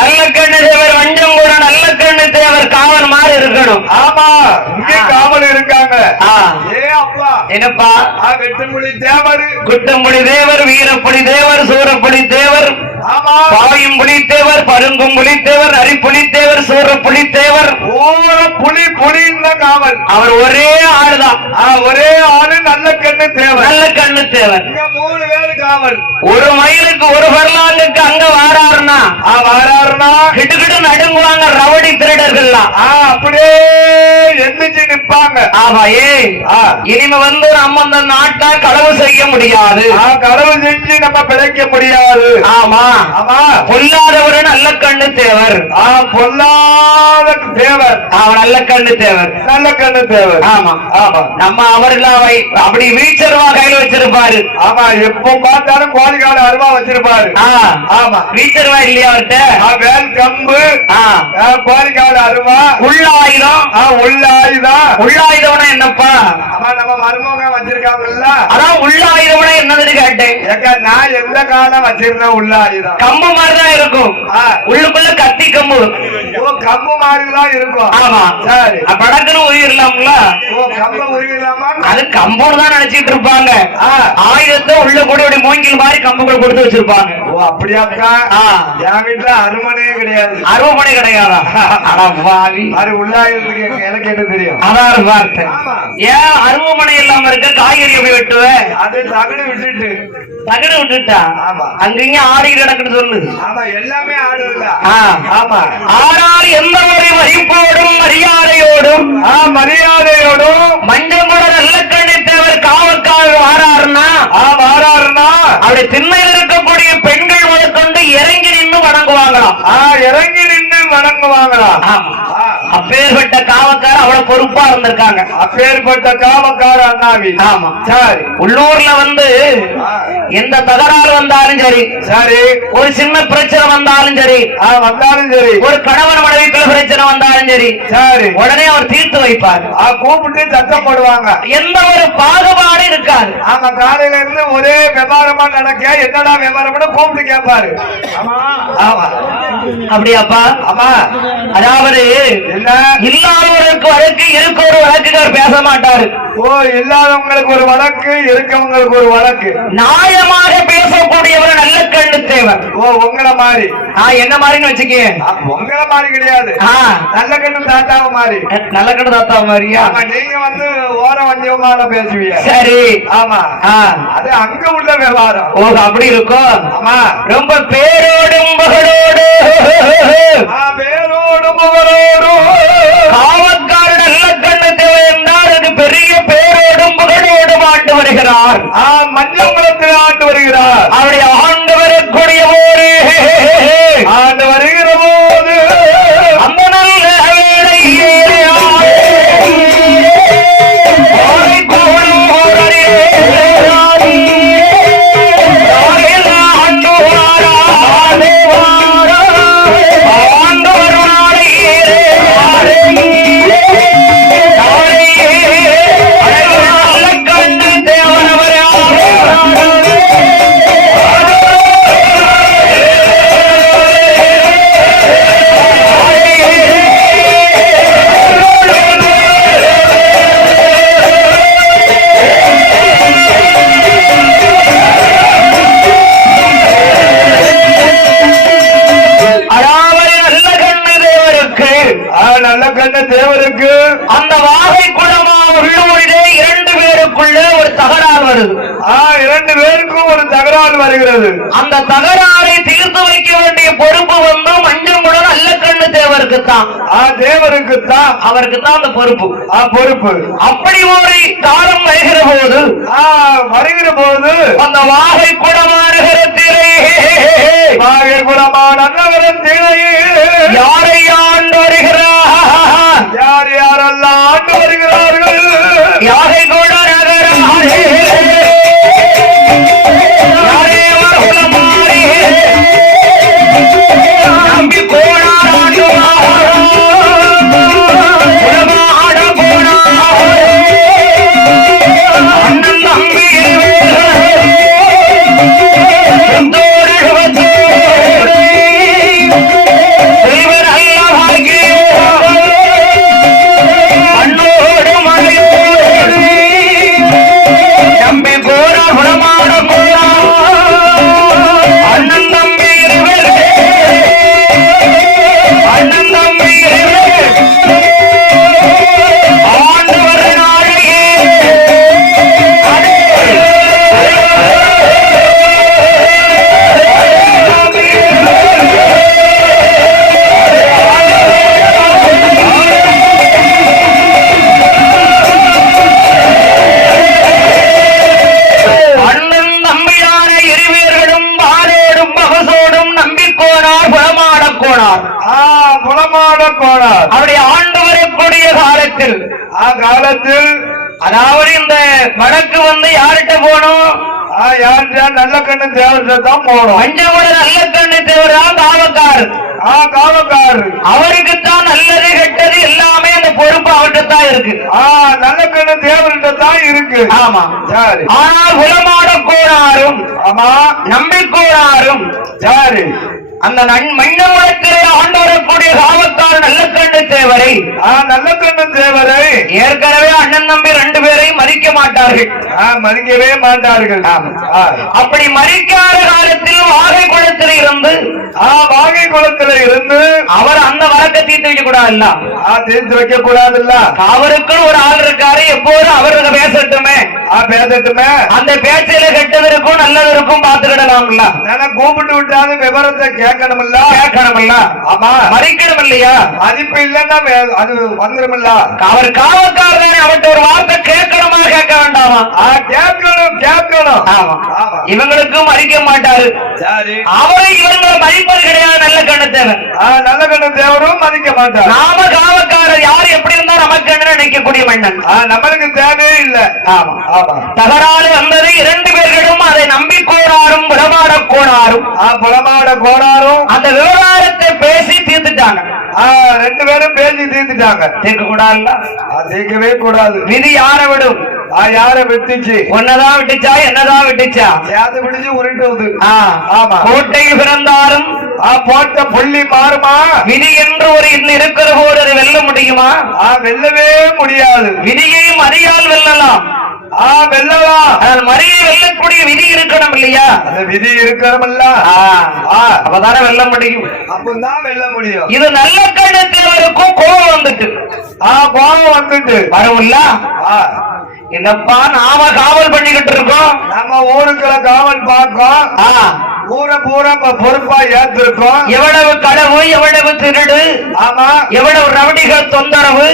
நல்ல கண்ணு தேவர் வஞ்சம் கூட நல்ல கண்ணு தேவர் காவல் மாதிரி இருக்கணும். ஆமா, இங்கே காவல் இருக்காங்க. ஏ அப்பா, என்னப்பா? வெட்டுமொழி தேவர், குட்டம்புலி தேவர், வீரப்புலி தேவர், சூரப்புலி தேவர், ஆமா, பாயும் புலித்தேவர், பருங்கும் புலித்தேவர், அரிப்புலித்தேவர், சூரப்புலித்தேவர், புலி புலிந்த காவல். அவர் ஒரே ஆளுதான். ஒரே ஆளு நல்ல கண்ணு தேவர். நல்ல கண்ணு தேவர். இங்க 3 பேரு காவல். ஒரு மைலுக்கு ஒரு பர்லாங்குக்கு அங்க வாராருன்னா கிட்டுக்கிட்டு நடுங்குவாங்க ரவுடி திருடர்கள்லாம். அப்படியே எந்திரிச்சு நிப்பாங்க. ஆமா, இனிமே வந்து நம்ம அந்த நாட்டை களவு செய்ய முடியாது. களவு செஞ்சு நம்ம பிழைக்க முடியாது. ஆமா ஆமா, பொல்லாதவர் நல்ல கண்ணு தேவர். பொல்லாத தேவர். நல்ல கண்ணு தேவர். நல்ல கண்ணு தேவர். ஆமா ஆமா, நம்ம அவர்கள் அப்படி வீச்சருவா கையில வச்சிருப்பாரு. ஆமா, எப்ப பார்த்தாலும் கோழிக்கால அருவா வச்சிருப்பாரு. ஆமா, வீச்சருவா இல்லையா அவர்கிட்ட? வேல் கம்பு, கோழிக்கால அருவா, உள்ளாயுதம். உள்ளாயுதம்னா என்னப்பா? நம்ம மருமக வச்சிருக்காங்கல்ல, அதான் உள்ளாயுதம்னா என்னதுன்னு கேட்டேன். நான் எந்த காலம் வச்சிருந்தேன் உள்ளாயுதம் கம்பு மாதிரிதான் இருக்கும். உள்ளுக்குள்ள கத்தி கம்பு. கம்பு மாதிரிதான் இருக்கும். ஆமா, சரி. படக்குன்னு உயிரலாம்ல. கம்பு உயிரலாமா? அது கம்புன்னு தான் நினைச்சிட்டு இருப்பாங்க. ஆயுதத்தை உள்ள கூட மூங்கில் மாதிரி கம்புகள் கொடுத்து வச்சிருப்பாங்க. அப்படியாக்கா? என் வீட்டுல அருமனையே கிடையாது. அருவமனை கிடையாதா? அது உள்ளாயுதத்துக்கு எனக்கு என்ன தெரியும்? அதான் வார்த்தை. ஏன் அருவமனை இல்லாம இருக்க? காய்கறி எப்படி வெட்டுவேன்? அது தகடு விட்டுட்டா அங்கங்க ஆடி கிடக்குன்னு சொல்லு. ஆமா, எல்லாமே ஆடுல. ஆமா, ஆனால் எந்த ஒரு மதிப்போடும் மரியாதையோடும் மஞ்சள் கூட நல்ல கண்ணு தேவர் காவல்காரர் வாராருன்னா அப்படி திண்ணையில் இருக்கக்கூடிய பெண்கள் முதற்கொண்டு இறங்கி நின்று வணங்குவாங்களாம். அப்பேற்பட்ட காவக்கார அவ்வளவு பொறுப்பா இருந்திருக்காங்க. அப்பேற்பட்ட காவக்கார அண்ணாவி. ஆமா, சரி. உள்ளூர்ல வந்து எந்த தகராறு வந்தாலும் சரி, ஒரு சின்ன பிரச்சனை வந்தாலும் சரி, ஒரு கணவன் மனைவிக்குள்ள பிரச்சனை வந்தாலும் சரி, உடனே அவர் தீர்த்து வைப்பார். கூப்பிட்டு சத்தம் போடுவாங்க. எந்த ஒரு பாகுபாடு இருக்காது. ஆமா, காலையில இருந்து ஒரே வியாபாரமா நடக்க என்னடா வியாபாரம் கூப்பிட்டு கேட்பாரு. அப்படியாப்பா? ஆமா, அதாவது இல்லாதவருக்கு வழக்கு இருக்க ஒரு வழக்குக்கார் பேச மாட்டாரு. இல்லாதவங்களுக்கு ஒரு வழக்கு, இருக்கவங்களுக்கு ஒரு வழக்கு. நியாயமாக பேசக்கூடியவர் நல்ல கண்ணு தேவர். உங்களை மாதிரி. என்ன மாதிரின்னு வச்சுக்க? உங்களை மாதிரி கிடையாது. நல்ல கண்ணு தாத்தாவ மாதிரி. நல்ல கண்ணு தாத்தாவ மாதிரியா? நீங்க வந்து ஓர வஞ்சவமான பேசுவீங்க. சரி. ஆமா, அது அங்க உள்ள விவகாரம். அப்படி இருக்கும். ஆமா, ரொம்ப பேரோடும் புகழோடு காவற்காரர் நல்ல கண்ணு தேவை என்றால் அது பெரிய பேரோடும் புகழோடும் ஆண்டு வருகிறார். மஞ்சள் ஆண்டு வருகிறார். அவருடைய ஆண்டு வரக்கூடிய போது ஆண்டு வருகிற போது அந்த நல்ல வேளையே தேவருக்கு அந்த வாகை குளமா உள்ளூரிலே 2 பேருக்குள்ள ஒரு தகராறு வருது. 2 பேருக்கும் ஒரு தகராறு வருகிறது. அந்த தகராறை தீர்த்து வைக்க வேண்டிய பொறுப்பு வந்து மஞ்சங்குளம் நல்ல கண்ணு தேவருக்குத்தான். தேவருக்குத்தான், அவருக்குத்தான் அந்த பொறுப்பு. அப்படி ஒரு காலம் வருகிற போது அந்த வாகை குளமாநகரத்திலே யாரை ஆண்டு வருகிறார்? யாரெல்லாம் ஆண்டு வருகிறார்கள்? யாரை கூட நகராரே நம்பி போனாடு அண்ணன் நம்பி தோடு காலத்தில் காலத்தில் அதாவது இந்த வழக்கு வந்து யார்கிட்ட போகணும்? யார்கிட்ட? நல்ல கண்ணு தேவர்கிட்ட தான் போகணும். பஞ்சமுட நல்ல கண்ணு தேவர் தான் காவக்கார். காவக்கார் அவருக்குத்தான் நல்லது கெட்டது எல்லாமே அந்த பொறுப்பு அவர்கிட்ட தான் இருக்கு. நல்ல கண்ணு தேவர்கிட்ட தான் இருக்கு. ஆமா, சரி. ஆனால் குலமாட கோடாரும் ஆமா நம்பிக்கோடாரும் சரி அந்த மன்னமுடத்திலே ஆண்டு வரக்கூடிய காவக்கார் நல்ல கண்ணு தேவரை நல்ல கண்ணு தேவரை ஏற்கனவே அண்ணன் தம்பி 2 பேரையும் மதிக்க மாட்டார்கள். மதிக்கவே மாட்டார்கள். அப்படி மதிக்காத காலத்தில் வாகை குளத்தில் இருந்து வாகை குளத்தில் இருந்து அவர் அந்த வழக்கை தீர்த்து வைக்க கூடாதுல்ல? தீர்த்து வைக்க கூடாதுல்ல? அவருக்குன்னு ஒரு ஆள் இருக்காரு, எப்போதும் அவருக்கு பேசட்டுமே. பேசட்டுமே. அந்த பேச்சில கெட்டது இருக்கும் நல்லது இருக்கும் பாத்துக்கிடலாம்ல. கூப்பிட்டு விட்டாது விவரத்தை கேட்கணும்ல. ஆமா, மதிக்கணும் இல்லையா? மதிப்பு இல்லைன்னா அது வந்துருமில்ல. அவர் காவக்கார் தானே, அவர்கிட்ட ஒரு வார்த்தை கேட்கணுமா கேட்க வேண்டாமா? கேட்கணும். இவங்களுக்கும் மதிக்க மாட்டாரு. சரி, அவரை இவங்களை மதிப்பது கிடையாது. நல்ல கண்ணு தேவர் நல்ல கண்ணு தேவரும் மதிக்க மாட்டார். நாம காவக்காரர் யார் எப்படி இருந்தா நமக்கு என்ன நினைக்கக்கூடிய மன்னன். நம்மளுக்கு தேவையே இல்லை. தகராறு வந்தது 2 பேர்களும் அதை நம்பி கோடாரும் புலமாட கோடாரும் அந்த விவகாரத்தை பேசி தீர்த்துட்டாங்க. 2 பேரும் பேசி தீர்த்துட்டாங்க. தீர்க்க கூடாதுல்ல? தீர்க்கவே கூடாது. விதி யாரை விடும்? யார விட்டுச்சு? ஒன்னதான் விட்டுச்சா என்னதான் விட்டுச்சா? யாத விடுச்சு உருட்டுவது. கோட்டையில் பிறந்தாலும் போட்ட புள்ளி மாறுமா? விதி என்று ஒரு இருக்கிற போது அதை வெல்ல முடியுமா? வெல்லவே முடியாது. விதியையும் அறியால் வெல்லலாம். வெல்லலாம். மறியை வெல்லக்கூடிய விதி இருக்கணும் இல்லையா? அந்த விதி இருக்கணும்ல. அப்பதானே வெல்ல முடியும். அப்பதான் வெல்ல முடியும். இது நல்ல கண்ணத்தவருக்கும் கோபம் வந்துட்டு வரும்ல. என்னப்பா நாம காவல் பண்ணிக்கிட்டு இருக்கோம், நம்ம ஊருக்குள்ள காவல் பார்க்கோம், ஊரை பூரா பொறுப்பா ஏத்திருக்கோம். எவ்வளவு களவு, எவ்வளவு திருடு, ஆமா, எவ்வளவு ரவுடிகள் தொந்தரவு.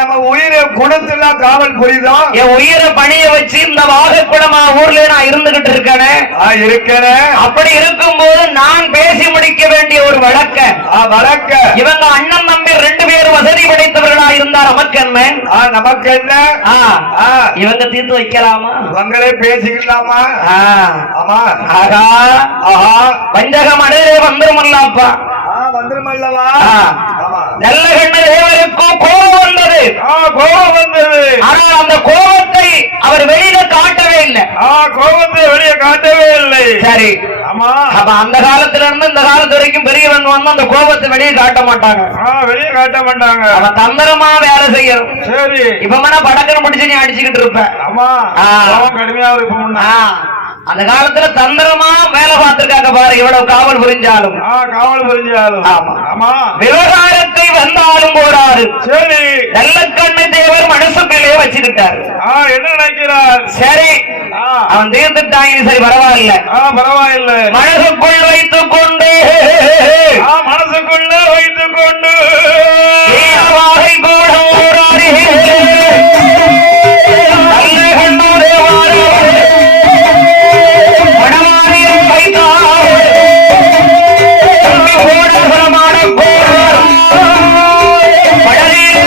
நம்ம உயிரை கொடுத்துலாம் காவல் புரிதோம். என் உயிரை பணிய வச்சு இந்த வாகக்குளமா ஊர்ல நான் இருந்துகிட்டு இருக்கேன். அப்படி இருக்கும்போது நான் பேசி முடிக்க வேண்டிய ஒரு வழக்க இவங்க அண்ணன் தம்பி 2 பேரும் வசதி படைத்தவர்களா இருந்தா நமக்கு என்ன? இவங்க தீர்த்து வைக்கலாமா? இவங்களே பேசிக்கலாமா? ஆமா. பஞ்சகம் அடையே வந்துருமல்லப்பா. வந்துருமல்லவா? நல்ல கண்ண தேவருக்கும் கோபம் வந்தது. ஆனால் அந்த கோபத்தை அவர் வெளியில காட்டவே இல்லை. வெளியே காட்டவே இல்லை. சரி, ஆமா. அப்ப அந்த காலத்துல இருந்து இந்த காலத்து வரைக்கும் பெரியவன் வந்து அந்த கோபத்தை வெளியே காட்ட மாட்டாங்க. வெளியே காட்ட மாட்டாங்க. அவன் தந்திரமா வேலை செய்யணும். சரி, இப்ப படக்கன்னு முடிச்சு நீ அடிச்சுக்கிட்டு இருப்ப. ஆமா, கடுமையா இருக்கும். அந்த காலத்துல தந்திரமா வேலை பார்த்திருக்காங்க பாரு. இவ்வளவு காவல் புரிஞ்சாலும் ஆமா, விவகாரத்தை வந்தாலும் போராது. சரி, நல்ல கண்ணு தேவர் மனசுக்குள்ளே வச்சுக்கிட்டார். என்ன நினைக்கிறார்? சரி, அவன் தீர்த்துட்டாங்க. சரி, பரவாயில்ல. மனசுக்குள் வைத்துக் கொண்டு வாகை கூட போராடி நல்ல கண்ணூரே மனமாரியம் வைத்தார். கோடபுரமான கோரம் படலில்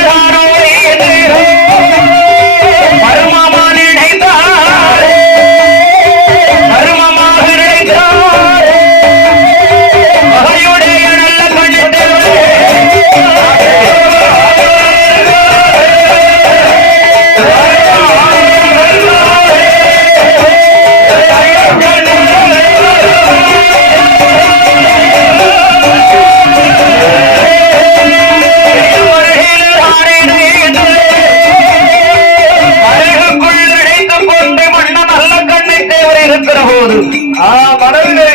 மருமமா நினைத்தார். மருமமாக நினைத்தார். மகையுடைய நல்ல கண்ணு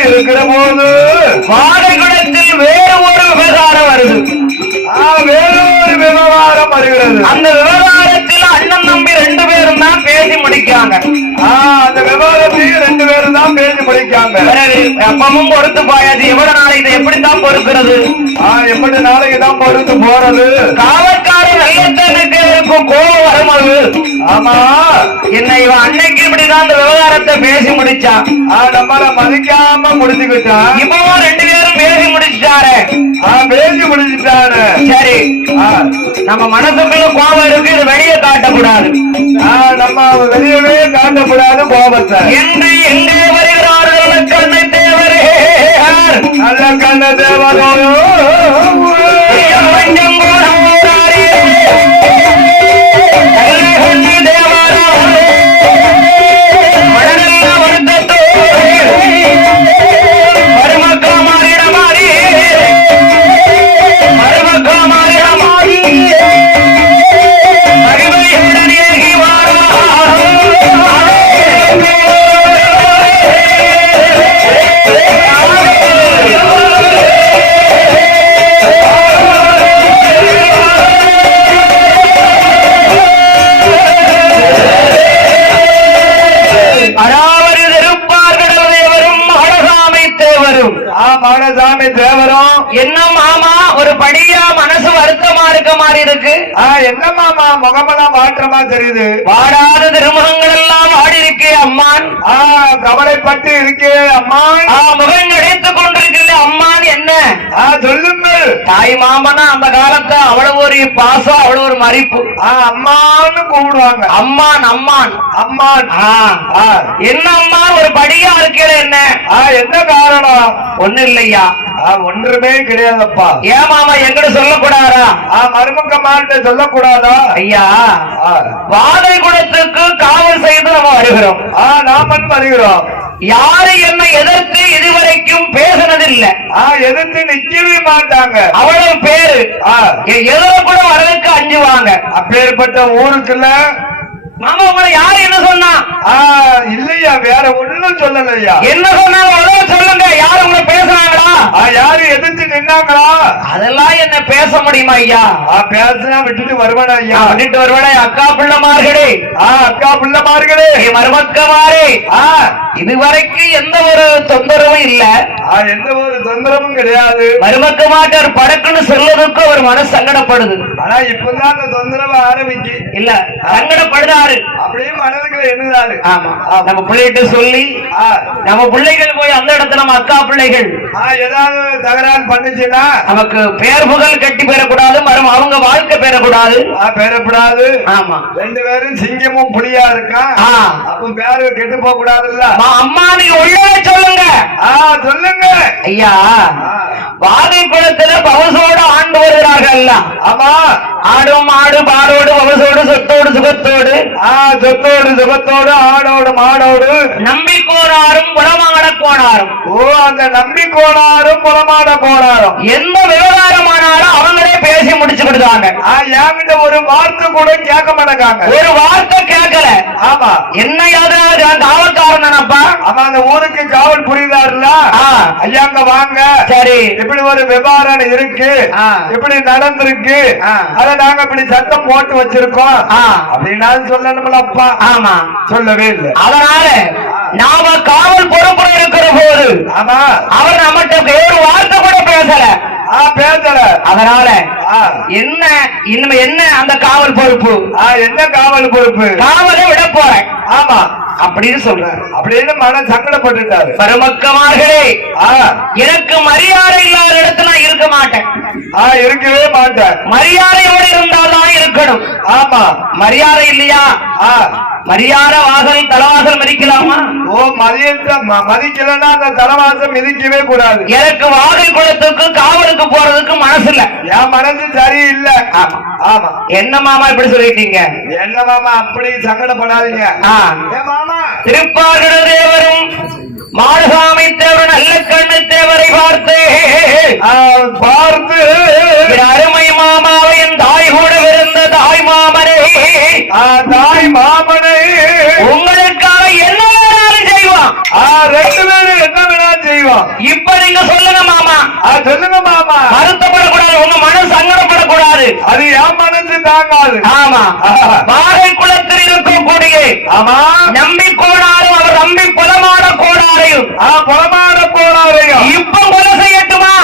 இருக்கிற போது வாழைக்குளத்தில் வேறு ஒரு விவகாரம் வருது. அந்த விவகாரத்தில் அண்ணன் தம்பி 2 பேரும் தான் பேசி முடிக்காங்க. அந்த விவகாரத்தையும் 2 பேரும் தான் பேசி முடிக்காங்க. அப்பமும் பொறுத்து போயாச்சு. எவ்வளவு நாளைக்கு இதை எப்படித்தான் பொறுக்கிறது? எப்படி நாளைக்கு தான் பொறுத்து போறது? காவல்காரர் நல்லத்தனுக்கு கோபம் வரும்போது, ஆமா, என்ன இவன் அன்னைக்கு இப்படிதான் அந்த விவகாரத்தை பேசி முடிச்சான். நம்மள மதிக்காம முடிச்சுக்கிட்டான். இப்பவும் ரெண்டு பேரும் பேசி முடிச்சுட்டாரு. பேசி முடிச்சுட்டாரு. சரி, நம்ம மனசுக்குள்ள கோபம் இருக்கு, இது வெளியே காட்டக்கூடாது. நம்ம வெளியவே காட்டக்கூடாது கோபத்தை. என்று எங்கே வருகிறார்கள் கண்ணை தேவரே, நல்ல கண்ண தேவரோ கொஞ்சம் கூட ஊராரே, நல்ல கண்ணு தேவரோ மனநல்ல வருத்தத்தோடு மருமக்கா மாறிட மாறி மருமக்கா மாறிட மாறி மகிமையுடன் ஏகி வாரா. அராவரு திருப்பார்கள் தேவரும் மாடசாமி தேவரும். மாடசாமி தேவரும். என்ன மாமா ஒரு படியா மனசு வருத்தமா இருக்க மாதிரி இருக்கு? என்ன மாமா முகமெல்லாம் மாற்றமா தெரியுது? வாடாத திருமுகங்கள் எல்லாம் வாடி இருக்கே அம்மான். கவலைப்பட்டு இருக்கே அம்மான். முகம் கிடைத்துக் கொண்டிருக்கிற அம்மான் என்ன சொல்லுங்கள். தாய் மாமனா அந்த காலத்துல அவ்வளவு ஒரு பாசம், அவ்வளவு ஒரு மதிப்பு. அம்மான்னு கூப்பிடுவாங்க. அம்மான் அம்மான் அம்மான். என்ன அம்மான் ஒரு படியா இருக்கிற என்ன? என்ன காரணம்? ஒண்ணு இல்லையா? ஒன்றுமே கிடையாதப்பா. ஏன் மாமா எங்கிட்ட சொல்லக்கூடாதா? மருமக்க மாட்ட சொல்லக்கூடாதா? ஐயா, வாதை குணத்துக்கு காவல் செய்து நம்ம வருகிறோம். நாமன் வருகிறோம். யாரு என்னை எதிர்த்து இதுவரைக்கும் பேசுனதில்லை. எதிர்த்து நிக்கவே மாட்டாங்க. அவ்வளவு பேரு எதிர கூட வரதுக்கு அஞ்சுவாங்க. அப்பேற்பட்ட ஊருக்குள்ள மாமா உங்களை யாரு என்ன சொன்னா? இல்லையா, வேற ஒண்ணும் சொல்லலையா. என்ன சொன்னாங்க சொல்லுங்க. யாரு உங்களை பேசுனாங்களா? யாரு எதிர்த்து நின்னாங்களா? அதெல்லாம் என்ன பேச முடியுமா ஐயா? பேசினா விட்டுட்டு வருவானா ஐயா? விட்டுட்டு வருவானே. அக்கா பிள்ளைமார்களே, அக்கா பிள்ளைமார்களே, மருமக்கமாரே, இதுவரைக்கும் எந்த ஒரு தொந்தரவும் இல்ல. எந்த ஒரு தொந்தரவும் கிடையாது. மருமக்க மாட்டார் படக்குன்னு சொல்றதுக்கு ஒரு மனசு சங்கடப்படுது. ஆனா இப்பதான் அந்த தொந்தரவு ஆரம்பிக்கு. இல்ல, சங்கடப்படுதாரு. அப்படியே மனதுக்குள்ள என்னதாரு. ஆமா, நம்ம பிள்ளைகிட்ட சொல்லி நம்ம பிள்ளைகள் போய் அந்த இடத்துல நம்ம அக்கா பிள்ளைகள் ஏதாவது தகராறு பண்ணுச்சுன்னா நமக்கு பேர் புகழ் கட்டி பெறக்கூடாது, மரம் அவங்க வாழ்க்கை பெறக்கூடாது. பெறக்கூடாது. ஆமா, ரெண்டு பேரும் சிங்கமும் புலியா இருக்கா. அப்ப பேரு கெட்டு போக கூடாதுல்ல. அம்மா நீங்க உள்ளே சொல்லுங்க. சொல்லுங்க ஐயா. வாதை குளத்துல பவசோடு ஆண்டு வருகிறார்கள். ஆமா, ஆடும் ஆடு பாடோடு பவசோடு சொத்தோடு சுகத்தோடு. சொத்தோடு சுகத்தோடு ஆடோடு மாடோடு நம்பிக்கோனாரும் புறமாட கோணாரும். அந்த நம்பிக்கோனாரும் புறமாட கோணாரும் எந்த விவகாரமானாலும் அவங்களே பேசி முடிச்சு விடுறாங்க. என்கிட்ட ஒரு வார்த்தை கூட கேட்க மாட்டாங்க. ஒரு வார்த்தை கேட்கல. ஆமா, என்ன யாவது காவல்காரன் நினைப்பா. ஆமா, அந்த ஊருக்கு காவல் புரியுதாருல. ஐயா அங்க வாங்க. சரி, இப்படி ஒரு விவகாரம் இருக்கு, இப்படி நடந்திருக்கு, அத நாங்க இப்படி சட்டம் போட்டு வச்சிருக்கோம் அப்படின்னா சொல்லணும்லப்பா. ஆமா, சொல்லவே இல்லை. அதனால நாம காவல் பொறுப்புற இருக்கிற போது ஆமா அவர் நம்மகிட்ட ஒரு வார்த்தை கூட பேசல. பேசல. அதனால என்ன இன்னும் என்ன அந்த காவல் பொறுப்பு? என்ன காவல் பொறுப்பு? காவலை விட போறேன். ஆமா அப்படின்னு சொல்றாரு. அப்படின்னு மன சங்கடப்பட்டுட்டாரு. மருமக்கமார்களே, எனக்கு மரியாதை இல்லாத இடத்துல நான் இருக்க மாட்டேன். இருக்கவே மாட்டேன். மரியாதையோடு இருந்தால்தான் இருக்கணும். ஆமா, மரியாதை இல்லையா? மரியாதை வாசல் தலைவாசல் மதிக்கலாமா? மதிக்கலன்னா அந்த தலைவாசல் மிதிக்கவே கூடாது. எனக்கு வாகல் குளத்துக்கு காவலுக்கு போறதுக்கு மனசு இல்ல. என் மனசு சரியில்லை. ஆமா, என்ன மாமா இப்படி சொல்லிட்டீங்க? என்ன மாமா அப்படி சங்கடப்படாதீங்க. மாமா, திருப்பார்கட தேவரும் மாடசாமி தேவர் நல்ல கண்ணு தேவரை பார்த்து அருமை மாமாவை என் தாய் கூட இருந்த தாய் மாமனே, தாய் மாமனே, உங்களுக்காக என்ன வேணாலும் செய்வான். ரெண்டு பேரும் என்ன வேணாலும் செய்வான். இப்ப நீங்க சொல்லுங்க மாமா. சொல்லுங்க மாமா. வருத்தப்படக்கூடாது, உங்க மனசு சங்கடப்படக்கூடாது. அது என் மனசு தாங்காது. ஆமா, வாகை குளத்தில் இருக்கக்கூடிய ஆமா நம்பி கோணாரும் அவர் நம்பி புலமாட கோணாரையும் புலமாட கோணாரையும் இப்ப கொலை செய்யட்டுமா?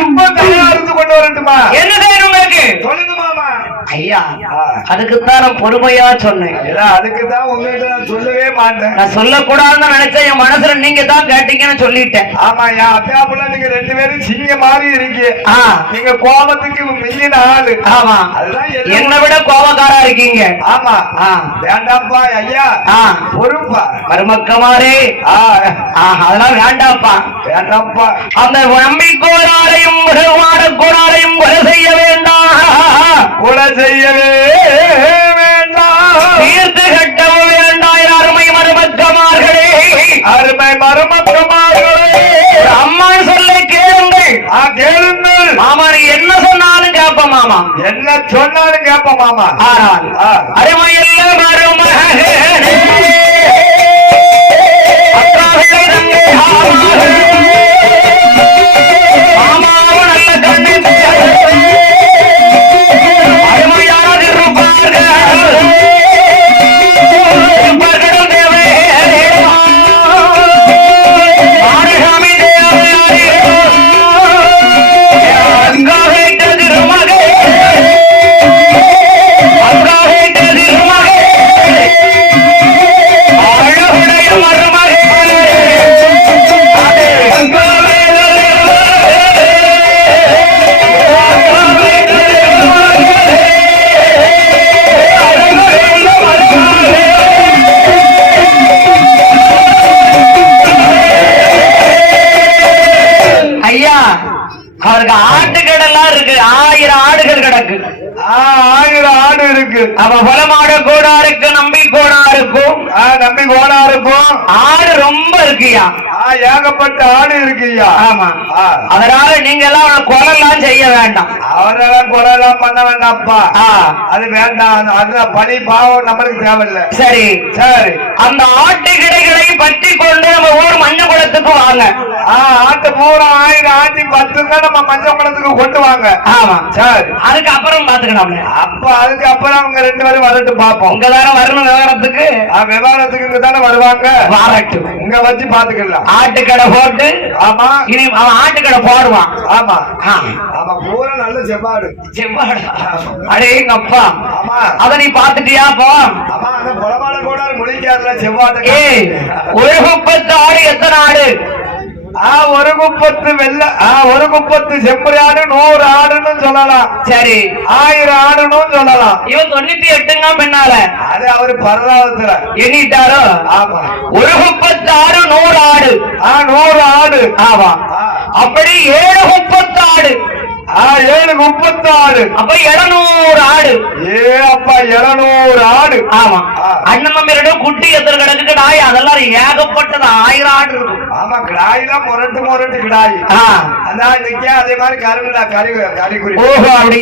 இப்ப தயாரித்து கொண்டு வரட்டுமா? என்ன செய்யணும் உங்களுக்கு? சொல்லுங்க மாமா. ஐயா ஆ. அதுக்குத்தான் நான் பொறுமையா சொன்னேன். ஏன்னா அதுக்குதான் உங்ககிட்ட நான் சொல்லவே மாட்டேன். நான் சொல்லக்கூடாதுன்னு நினைச்சேன், என் மனசுல நீங்க தான் கேட்டீங்கன்னு சொல்லிட்டேன். ஆமா என் அத்தியாபுல நீங்க ரெண்டு பேரும் சிங்க மாறி இருக்கீங்க. ஆ. நீங்க கோபத்துக்கு மிஞ்சின ஆளு. ஆமா, அதுதான் என்னை விட கோபக்காரா இருக்கீங்க. ஆமா. ஆ. வேண்டாம்ப்பா ஐயா. ஆ. பொறுப்பா. மருமக்கமாரே. அதெல்லாம் வேண்டாப்பா. வேண்டாம்ப்பா. அந்த நம்பிக்கோளாரையும் கோளாரையும் கொலை செய்ய வேண்டாம். கொலை செய்யவே வேண்டாம். தீர்த்து கட்டவும் வேண்டாம். அருமை மருமக்கமார்களே, அருமை மருமக்கமார்களே, அம்மா சொல்லை கேளுங்கள். கேளுங்கள். மாமா நீ என்ன சொன்னாலும் கேப்ப மாமா. என்ன சொன்னாலும் கேப்ப மாமா. ஆனால் அருமையில் மருமகனே, அக்காவே தங்கை ஆமாவே, மாமாவும் நல்ல கண்ணு அருமையாக இருப்பார்கள். இருப்பார்கள் தேவை ஆறுசாமி தேவையாரி அங்காக திருமகே, அங்காக திருமகே, அழகுடைய மருமகே, ஐயா அவருக்கு ஆட்டுக்கடெல்லாம் இருக்கு. 1000 ஆடுகள் கிடக்கு. 1000 ஆடு இருக்கு. அவ பலமாட கோடா இருக்கு, நம்பி கோடா இருக்கும், நம்பி கோடா இருக்கும். ஆடு ரொம்ப இருக்குயா. ஏகப்பட்ட ஆடு இருக்குய்யா. ஆமா. அதனால நீங்க எல்லாம் அவனை கொலைலாம் செய்ய வேண்டாம். அவரெல்லாம் கொலைலாம் பண்ண வேண்டாம்ப்பா. அது வேண்டாம். அது பணி பாவம் நம்மளுக்கு தேவையில்லை. சரி சரி. அந்த ஆட்டு கிடைகளை பற்றி கொண்டு நம்ம ஊர் மஞ்சள் குளத்துக்கு வாங்க. ஆட்டு பூரா 1000 ஆட்டி 10 நம்ம மஞ்சள் குளத்துக்கு கொண்டு வாங்க. ஆமா சரி. அதுக்கப்புறம் பாத்துக்கலாம். அப்ப அதுக்கப்புறம் அவங்க 2 பேரும் வரட்டும் பாப்போம். உங்க தானே வரணும் விவகாரத்துக்கு. விவகாரத்துக்கு இங்க தானே வருவாங்க. வரட்டும். இங்க வச்சு பாத்துக்கலாம். ஆட்டுக்கடை போட்டு. ஆமா. இனி அவன் ஆட்டுக்கடை போடுவான். ஆமா. அவன் பூரா நல்ல செவ்வாடு. செவ்வாடு. அடே எங்க அப்பா. ஆமா. அத நீ பாத்துட்டியா போ. ஆமா. அந்த கொலபான கூட முடிக்காதுல செவ்வாடு. ஏய், ஒரு 30 ஆடு எத்தனை ஆடு? ஒரு குப்பத்து வெள்ள ஒரு குப்பத்து செம்பரி ஆடு 100 ஆடுன்னு சொல்லலாம். சரி. 1000 ஆடுன்னு சொல்லலாம். இவன் 98ங்க பின்னால அது அவரு பரதாவத்துல எண்ணிட்டாரோ. ஆமா. ஒரு 30 ஆடு 100 ஆடு. 100 ஆடு. ஆமா. அப்படி 7 30 ஆடு. 7 30 ஆடு. அப்ப 700 ஆடு. அப்பா 700 ஆடு. ஆமா. அண்ணன் தம்பியோட குட்டி எத்தனை கிடக்கு கிடாய்? அதெல்லாம் ஏகப்பட்டது 1000 ஆடு இருக்கும். ஆமா. கிடாயெல்லாம் முரட்டு கிடாய். அதான் அதே மாதிரி கருங்குடா கறி குறி. ஓஹோ அப்படி